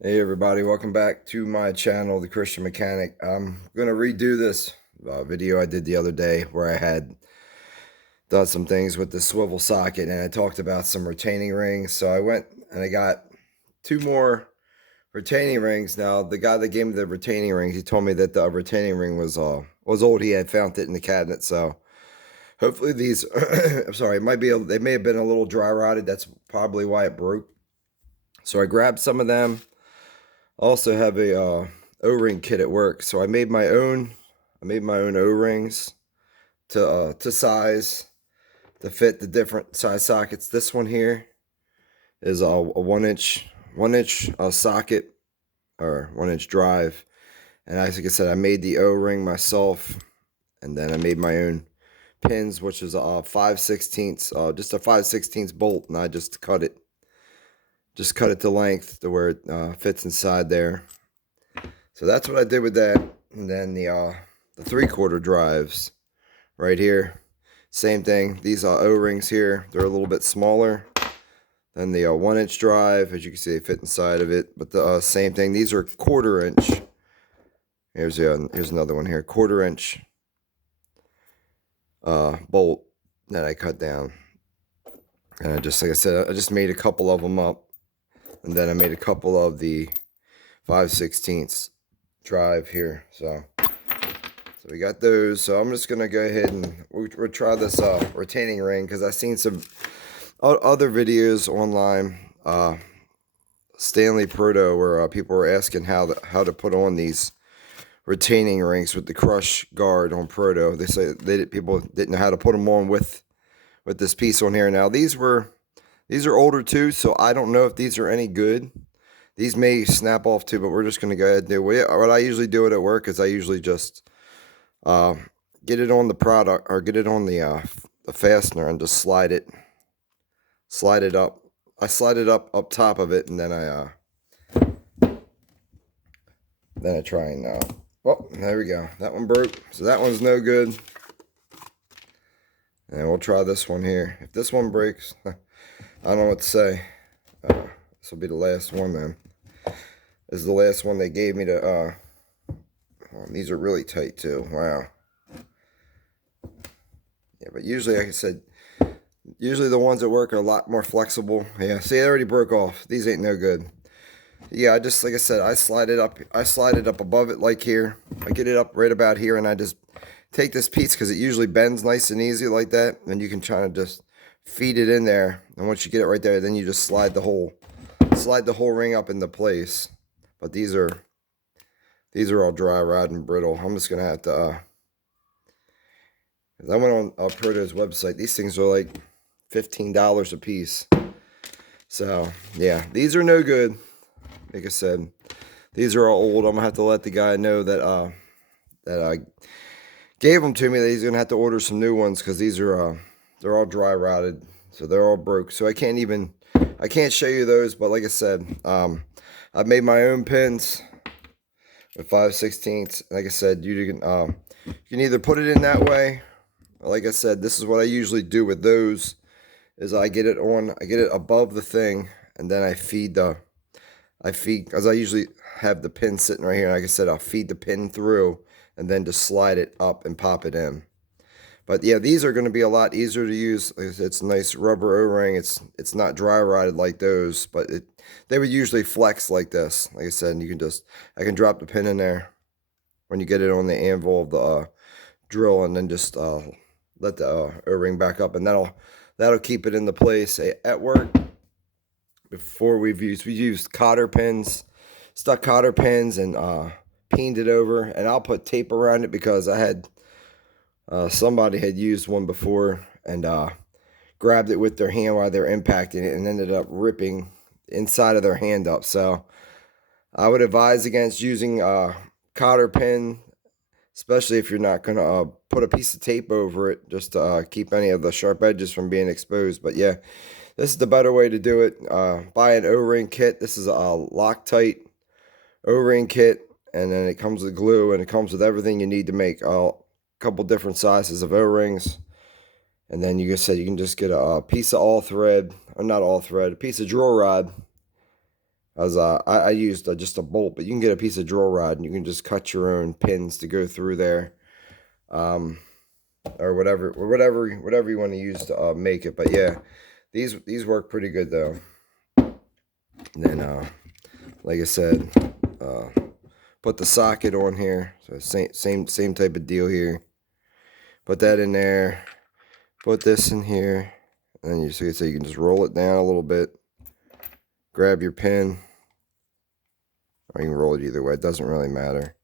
Hey everybody, welcome back to my channel, The Christian Mechanic. I'm going to redo this video I did the other day where I had done some things with the swivel socket and I talked about some retaining rings. So I went and I got two more retaining rings. Now, the guy that gave me the retaining rings, he told me that the retaining ring was old. He had found it in the cabinet. So hopefully these, I'm sorry, they may have been a little dry rotted. That's probably why it broke. So I grabbed some of them. Also have a O-ring kit at work, so I made my own. I made my own O-rings to size to fit the different size sockets. This one here is a 1 inch socket or 1 inch drive, and like I said, I made the O-ring myself, and then I made my own pins, which is a 5/16, just a 5/16 bolt, and I just cut it to length to where it fits inside there. So that's what I did with that. And then the 3/4 drives right here, same thing. These O-rings here, they're a little bit smaller than the 1 inch drive. As you can see, they fit inside of it. But the same thing. These are 1/4 inch. Here's another one here, 1/4 inch bolt that I cut down. And I just, like I said, I just made a couple of them up, and then I made a couple of the 5/16 drive here. So we got those. So I'm just gonna go ahead and we'll try this retaining ring, because I've seen some other videos online, Stanley Proto, where people were asking how to put on these retaining rings with the crush guard on Proto. They say people didn't know how to put them on with this piece on here. Now these are older too, so I don't know if these are any good. These may snap off too, but we're just going to go ahead and do what I usually do it at work is I usually just get it on the product, or get it on the fastener, and just slide it up. I slide it up top of it, and then I try and well, there we go. That one broke, so that one's no good. And we'll try this one here. If this one breaks, I don't know what to say. This will be the last one then. This is the last one they gave me to, oh, these are really tight too. Wow. Yeah, but usually, like I said, usually the ones at work are a lot more flexible. Yeah, see, it already broke off. These ain't no good. Yeah, I just, like I said, I slide it up above it, like here. I get it up right about here, and I just take this piece, because it usually bends nice and easy like that, and you can try to just feed it in there. And once you get it right there, then you just slide the whole ring up into place. But these are all dry rot and brittle. I'm just gonna have to I went on Proto's website. These things are like $15 a piece. So yeah, these are no good. Like I said, these are all old. I'm gonna have to let the guy know that I gave them to me, that he's gonna have to order some new ones, because these are they're all dry rotted, so they're all broke. So I can't show you those. But like I said, I've made my own pins with 5/16. Like I said, you can either put it in that way, or like I said, this is what I usually do with those. Is I get it above the thing, and then I feed, because I usually have the pin sitting right here. Like I said, I'll feed the pin through, and then just slide it up and pop it in. But yeah, these are going to be a lot easier to use. It's nice rubber O-ring. It's not dry rotted like those, but they would usually flex like this. Like I said, and I can drop the pin in there when you get it on the anvil of the drill, and then just let the O-ring back up, and that'll keep it into place. At work, before we used cotter pins, stuck cotter pins, and peened it over, and I'll put tape around it, because I had somebody had used one before and grabbed it with their hand while they're impacting it, and ended up ripping the inside of their hand up. So I would advise against using cotter pin, especially if you're not going to put a piece of tape over it, just to keep any of the sharp edges from being exposed. But yeah, this is the better way to do it. Buy an O-ring kit. This is a Loctite O-ring kit, and then it comes with glue, and it comes with everything you need to make couple different sizes of O-rings. And then you can just get a piece of all thread, or not all thread, a piece of drill rod, As I used just a bolt, but you can get a piece of drill rod and you can just cut your own pins to go through there, or whatever you want to use to make it. But yeah, these work pretty good though. And then like I said, put the socket on here. So same type of deal here. Put that in there. Put this in here, and then so you can just roll it down a little bit. Grab your pin, or you can roll it either way. It doesn't really matter.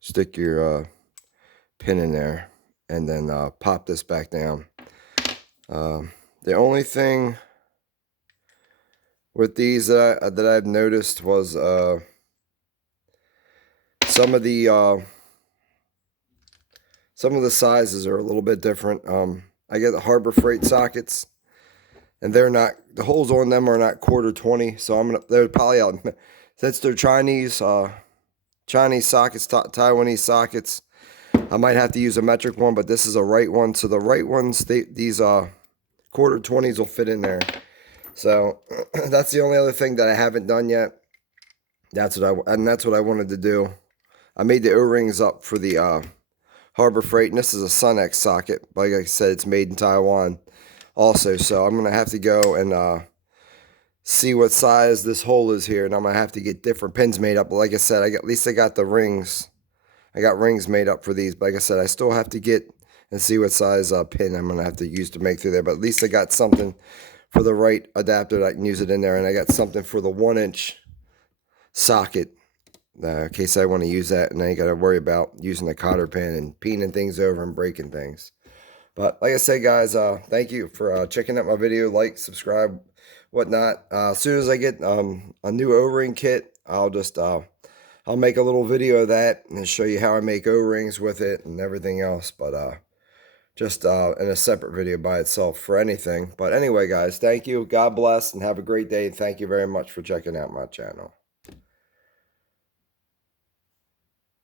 Stick your pin in there, and then pop this back down. The only thing with these that I've noticed was some of the sizes are a little bit different. I get the Harbor Freight sockets, and they're not, the holes on them are not 1/4 20. So they're probably out, since they're Chinese sockets, Taiwanese sockets. I might have to use a metric one, but this is a right one. So the right ones, these 1/4 20s will fit in there. So that's the only other thing that I haven't done yet. That's what I wanted to do. I made the O-rings up for the Harbor Freight, and this is a Sunex socket. Like I said, it's made in Taiwan also. So I'm gonna have to go and see what size this hole is here, and I'm gonna have to get different pins made up. But like I said, at least I got the rings. I got rings made up for these. But like I said, I still have to get and see what size pin I'm gonna have to use to make through there. But at least I got something for the right adapter that I can use it in there, and I got something for the 1-inch socket in case I want to use that, and I ain't got to worry about using the cotter pin and peening things over and breaking things. But like I said, guys, thank you for checking out my video. Like, subscribe, whatnot. As soon as I get a new O-ring kit, I'll make a little video of that and show you how I make O-rings with it and everything else. But just in a separate video by itself for anything. But anyway, guys, thank you. God bless and have a great day. Thank you very much for checking out my channel.